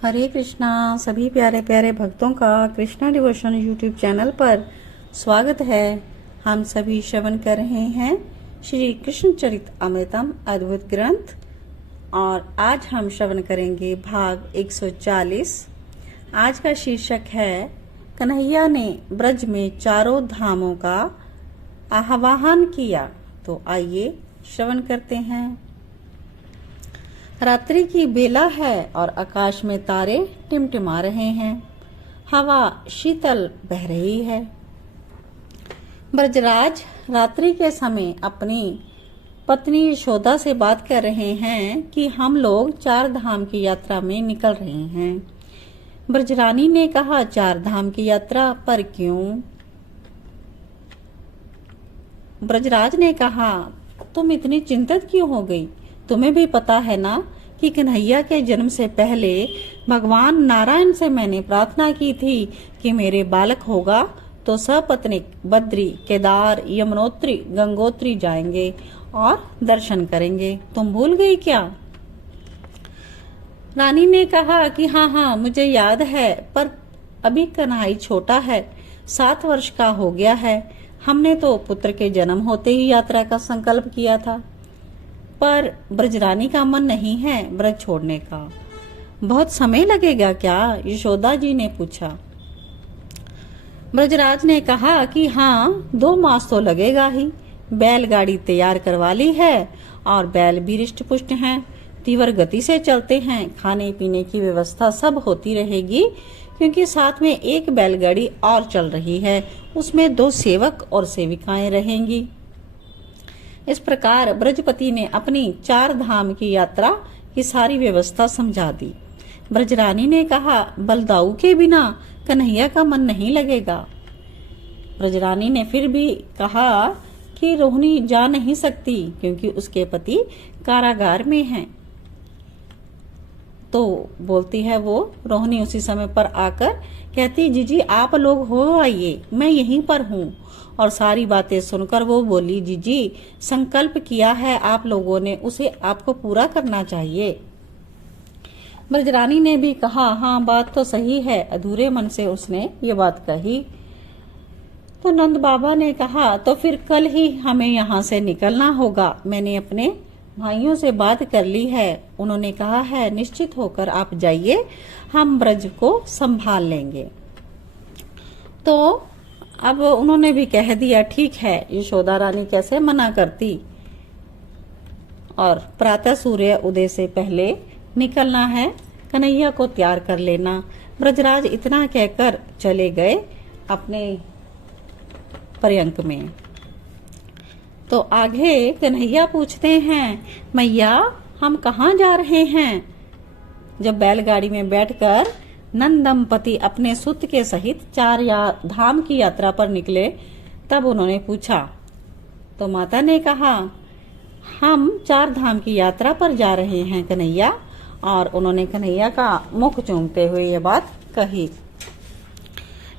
हरे कृष्णा। सभी प्यारे प्यारे भक्तों का कृष्णा डिवोशन यूट्यूब चैनल पर स्वागत है। हम सभी श्रवण कर रहे हैं श्री कृष्ण चरित अमृतम अद्भुत ग्रंथ और आज हम श्रवण करेंगे भाग 140। आज का शीर्षक है कन्हैया ने ब्रज में चारों धामों का आह्वान किया। तो आइए श्रवण करते हैं। रात्रि की बेला है और आकाश में तारे टिमटिमा रहे हैं। हवा शीतल बह रही है। ब्रजराज रात्रि के समय अपनी पत्नी यशोदा से बात कर रहे हैं कि हम लोग 4 धाम की यात्रा में निकल रहे हैं। ब्रजरानी ने कहा, 4 धाम की यात्रा पर क्यों? ब्रजराज ने कहा, तुम इतनी चिंतित क्यों हो गई? तुम्हें भी पता है ना कि कन्हैया के जन्म से पहले भगवान नारायण से मैंने प्रार्थना की थी कि मेरे बालक होगा तो सपत्नीक बद्री, केदार, यमुनोत्री, गंगोत्री जाएंगे और दर्शन करेंगे। तुम भूल गई क्या? रानी ने कहा कि हाँ, मुझे याद है, पर अभी कन्हई छोटा है, 7 वर्ष का हो गया है। हमने तो पुत्र के जन्म होते ही यात्रा का संकल्प किया था, पर ब्रजरानी का मन नहीं है ब्रज छोड़ने का। बहुत समय लगेगा क्या? यशोदा जी ने पूछा। ब्रजराज ने कहा कि हाँ, 2 मास तो लगेगा ही। बैलगाड़ी तैयार करवा ली है और बैल भी रिष्ट पुष्ट हैं, तीव्र गति से चलते हैं। खाने पीने की व्यवस्था सब होती रहेगी, क्योंकि साथ में एक बैलगाड़ी और चल रही है, उसमें 2 सेवक और सेविकाएं रहेंगी। इस प्रकार ब्रजपति ने अपनी 4 धाम की यात्रा की सारी व्यवस्था समझा दी। ब्रजरानी ने कहा, बलदाऊ के बिना कन्हैया का मन नहीं लगेगा। ब्रजरानी ने फिर भी कहा कि रोहिणी जा नहीं सकती क्योंकि उसके पति कारागार में हैं। तो बोलती है वो रोहिणी उसी समय पर आकर कहती, जीजी आप लोग हो आइए, मैं यहीं पर हूँ। और सारी बातें सुनकर वो बोली, जीजी संकल्प किया है आप लोगों ने, उसे आपको पूरा करना चाहिए। ब्रजरानी ने भी कहा, हाँ बात तो सही है। अधूरे मन से उसने ये बात कही। तो नंद बाबा ने कहा, तो फिर कल ही हमें यहाँ से निकलना होगा। मैंने अपने भाइयों से बात कर ली है, उन्होंने कहा है निश्चित होकर आप जाइए, हम ब्रज को संभाल लेंगे। तो अब उन्होंने भी कह दिया, ठीक है। यशोदा रानी कैसे मना करती। और प्रातः सूर्य उदय से पहले निकलना है, कन्हैया को तैयार कर लेना। ब्रजराज इतना कहकर चले गए अपने पर्यंक में। तो आगे कन्हैया पूछते हैं, मैया हम कहाँ जा रहे हैं? जब बैलगाड़ी में बैठकर नंद दंपति अपने सुत के सहित 4 धाम की यात्रा पर निकले, तब उन्होंने पूछा। तो माता ने कहा, हम 4 धाम की यात्रा पर जा रहे हैं कन्हैया। और उन्होंने कन्हैया का मुख चूमते हुए ये बात कही।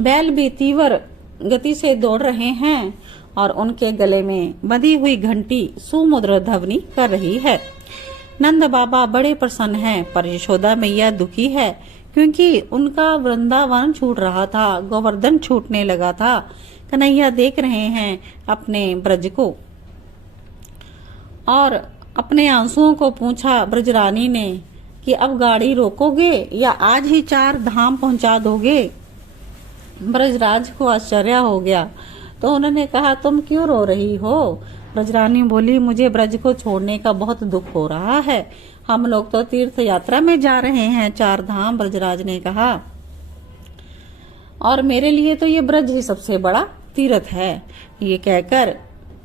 बैल भी तीव्र गति से दौड़ रहे हैं और उनके गले में बंधी हुई घंटी सुमधुर ध्वनि कर रही है। नंद बाबा बड़े प्रसन्न हैं, पर यशोदा मैया दुखी है क्योंकि उनका वृंदावन छूट रहा था, गोवर्धन छूटने लगा था। कन्हैया देख रहे हैं अपने ब्रज को और अपने आंसुओं को पूछा ब्रजरानी ने कि अब गाड़ी रोकोगे या आज ही 4 धाम पहुंचा दोगे? ब्रजराज को आश्चर्य हो गया, तो उन्होंने कहा, तुम क्यों रो रही हो? ब्रजरानी बोली, मुझे ब्रज को छोड़ने का बहुत दुख हो रहा है। हम लोग तो तीर्थ यात्रा में जा रहे हैं, 4 धाम। ब्रजराज ने कहा, और मेरे लिए तो ये ब्रज ही सबसे बड़ा तीर्थ है। ये कहकर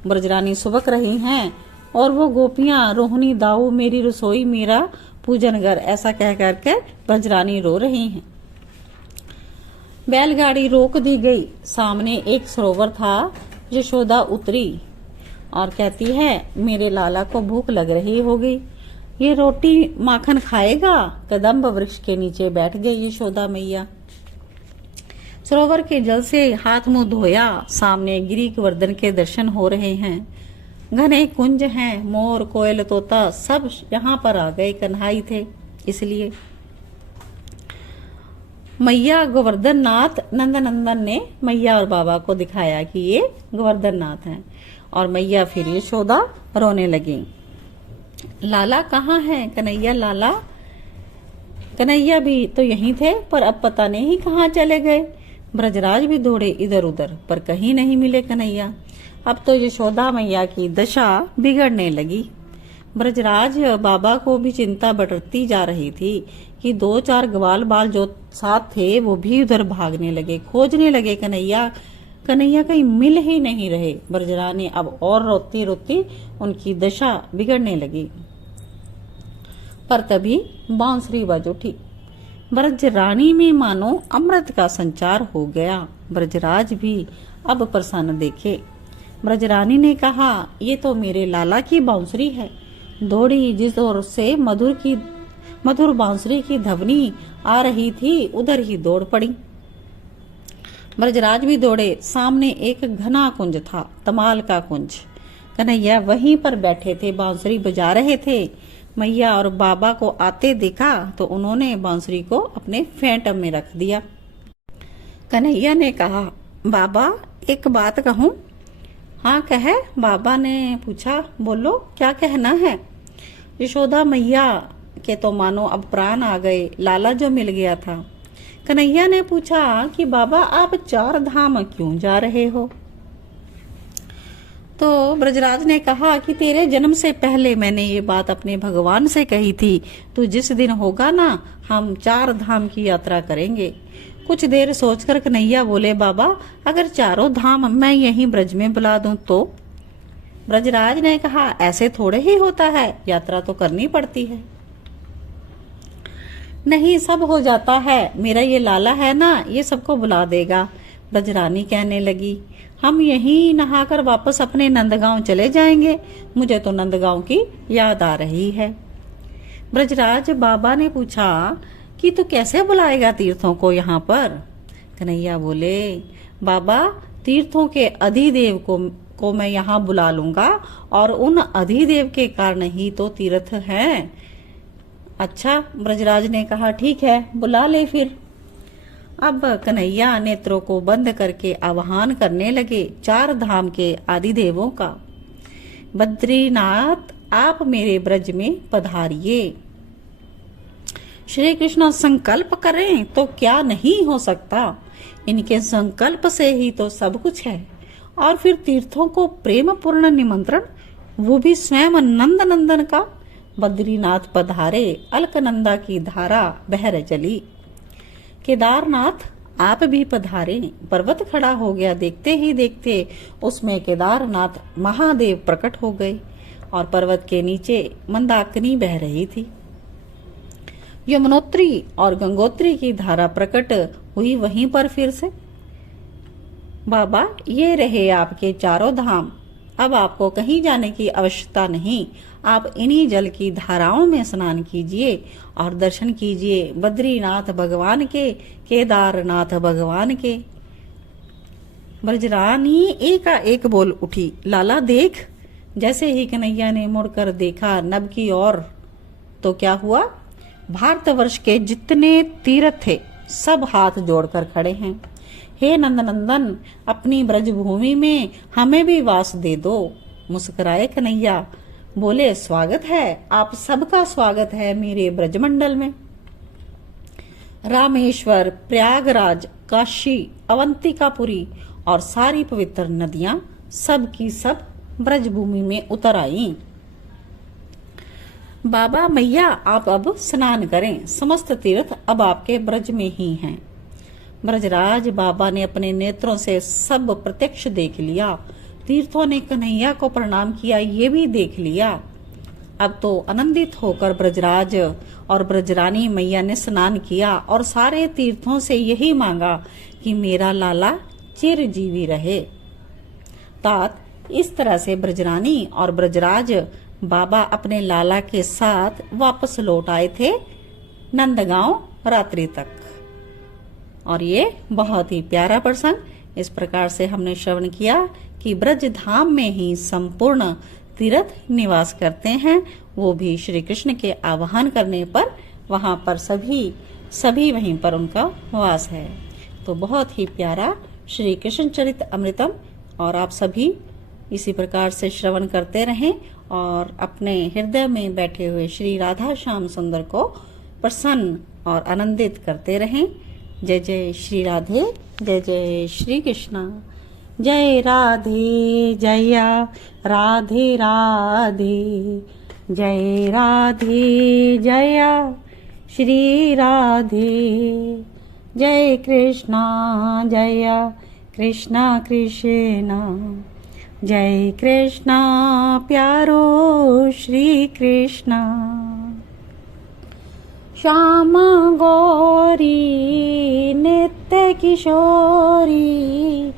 ब्रजरानी सुबक रही हैं और वो गोपियां, रोहिणी दाऊ मेरी रसोई मेरा पूजनगर, ऐसा कह करके ब्रजरानी रो रही हैं। बैलगाड़ी रोक दी गई। सामने एक सरोवर था। यशोदा उतरी और कहती है, मेरे लाला को भूख लग रही होगी, ये रोटी माखन खाएगा। कदम्ब वृक्ष के नीचे बैठ गई यशोदा मैया। सरोवर के जल से हाथ मुंह धोया। सामने गिरी गोवर्धन के दर्शन हो रहे हैं। घने कुंज हैं, मोर कोयल तोता सब यहाँ पर आ गए, कन्हाई थे इसलिए। मैया गोवर्धन नाथ नंदनंदन ने मैया और बाबा को दिखाया कि ये गोवर्धन नाथ हैं। और मैया फिर यशोदा रोने लगी। लाला कहाँ है? कन्हैया लाला, कन्हैया भी तो यहीं थे, पर अब पता नहीं कहाँ चले गए। ब्रजराज भी दौड़े इधर उधर, पर कहीं नहीं मिले कन्हैया। अब तो यशोदा मैया की दशा बिगड़ने लगी। ब्रजराज बाबा को भी चिंता बढ़ती जा रही थी कि 2-4 ग्वाल बाल जो साथ थे वो भी उधर भागने लगे, खोजने लगे कन्हैया। कन्हैया कहीं मिल ही नहीं रहे। ब्रजरानी अब और रोती रोती उनकी दशा बिगड़ने लगी। पर तभी बांसुरी बज उठी। ब्रजरानी में मानो अमृत का संचार हो गया। ब्रजराज भी अब प्रसन्न देखे। ब्रजरानी ने कहा, ये तो मेरे लाला की बांसुरी है। दौड़ी जिस ओर से मधुर बांसुरी की ध्वनि आ रही थी, उधर ही दौड़ पड़ी। ब्रजराज भी दौड़े। सामने एक घना कुंज था, तमाल का कुंज। कन्हैया वहीं पर बैठे थे, बांसुरी बजा रहे थे। मैया और बाबा को आते देखा तो उन्होंने बांसुरी को अपने फेंट में रख दिया। कन्हैया ने कहा, बाबा एक बात कहूं? हाँ कहे। बाबा ने पूछा, बोलो क्या कहना है? यशोदा मैया के तो मानो अब प्राण आ गए, लाला जो मिल गया था। कन्हैया ने पूछा कि बाबा आप 4 धाम क्यों जा रहे हो? तो ब्रजराज ने कहा कि तेरे जन्म से पहले मैंने ये बात अपने भगवान से कही थी, तो जिस दिन होगा ना हम 4 धाम की यात्रा करेंगे। कुछ देर सोचकर कन्हैया बोले, बाबा अगर 4 धाम मैं यहीं ब्रज में बुला दूं तो? ब्रजराज ने कहा, ऐसे थोड़े ही होता है, यात्रा तो करनी पड़ती है। नहीं सब हो जाता है, मेरा ये लाला है ना, ये सबको बुला देगा। ब्रजरानी कहने लगी, हम यहीं नहाकर वापस अपने नंदगांव चले जाएंगे, मुझे तो नंदगांव की याद आ रही है। ब्रजराज बाबा ने पूछा कि तू कैसे बुलाएगा तीर्थों को यहाँ पर? कन्हैया बोले, बाबा तीर्थों के अधिदेव को मैं यहाँ बुला लूंगा, और उन अधिदेव के कारण ही तो तीर्थ हैं। अच्छा, ब्रजराज ने कहा, ठीक है बुला ले फिर। अब कन्हैया नेत्रों को बंद करके आह्वान करने लगे 4 धाम के आदिदेवों का। बद्रीनाथ आप मेरे ब्रज में पधारिए। श्री कृष्ण संकल्प करें तो क्या नहीं हो सकता, इनके संकल्प से ही तो सब कुछ है। और फिर तीर्थों को प्रेम पूर्ण निमंत्रण, वो भी स्वयं नंद नंदन का। बद्रीनाथ पधारे, अलकनंदा की धारा बहर चली। केदारनाथ आप भी पधारे। पर्वत खड़ा हो गया, देखते ही देखते उसमें केदारनाथ महादेव प्रकट हो गए, और पर्वत के नीचे मंदाकिनी बह रही थी। यमुनोत्री और गंगोत्री की धारा प्रकट हुई वहीं पर फिर से। बाबा ये रहे आपके 4 धाम, अब आपको कहीं जाने की आवश्यकता नहीं। आप इन्हीं जल की धाराओं में स्नान कीजिए और दर्शन कीजिए बद्रीनाथ भगवान के, केदारनाथ भगवान के। ब्रजरानी एकाएक बोल उठी, लाला देख। जैसे ही कन्हैया ने मुड़कर देखा नभ की ओर, तो क्या हुआ? भारतवर्ष के जितने तीर्थ थे सब हाथ जोड़कर खड़े हैं। हे नंदनंदन, अपनी ब्रजभूमि में हमें भी वास दे दो। मुस्कुराए कन्हैया, बोले, स्वागत है, आप सबका स्वागत है मेरे ब्रजमंडल में। रामेश्वर, प्रयागराज, काशी, अवंतिकापुरी और सारी पवित्र नदियां सब की सब ब्रजभूमि में उतर आईं। बाबा मैया आप अब स्नान करें, समस्त तीर्थ अब आपके ब्रज में ही हैं। ब्रजराज बाबा ने अपने नेत्रों से सब प्रत्यक्ष देख लिया। तीर्थों ने कन्हैया को प्रणाम किया, ये भी देख लिया। अब तो आनंदित होकर ब्रजराज और ब्रजरानी मैया ने स्नान किया और सारे तीर्थों से यही मांगा कि मेरा लाला चिरजीवी रहे। तात इस तरह से ब्रजरानी और ब्रजराज बाबा अपने लाला के साथ वापस लौट आए थे नंदगांव रात्रि तक। और ये बहुत ही प्यारा प्रसंग। इस प्रकार से हमने श्रवण किया कि ब्रज धाम में ही संपूर्ण तीर्थ निवास करते हैं, वो भी श्री कृष्ण के आवाहन करने पर। वहां पर सभी सभी वहीं पर उनका वास है। तो बहुत ही प्यारा श्री कृष्ण चरित अमृतम, और आप सभी इसी प्रकार से श्रवण करते रहें और अपने हृदय में बैठे हुए श्री राधा श्याम सुंदर को प्रसन्न और आनंदित करते रहें। जय जय श्री राधे, जय जय श्री कृष्णा। जय राधे जया राधे राधे, जय राधे जया श्री राधे। जय कृष्णा जया कृष्णा कृष्णा, जय कृष्णा प्यारो श्री कृष्णा। श्यामा गौरी नित्य किशोरी,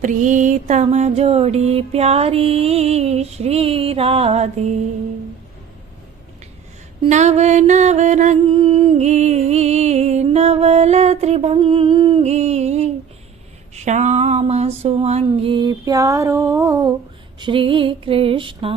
प्रीतम जोड़ी प्यारी श्री राधे। नव नव रंगी नवल त्रिभंगी, श्याम सुअंगी प्यारो श्री कृष्णा।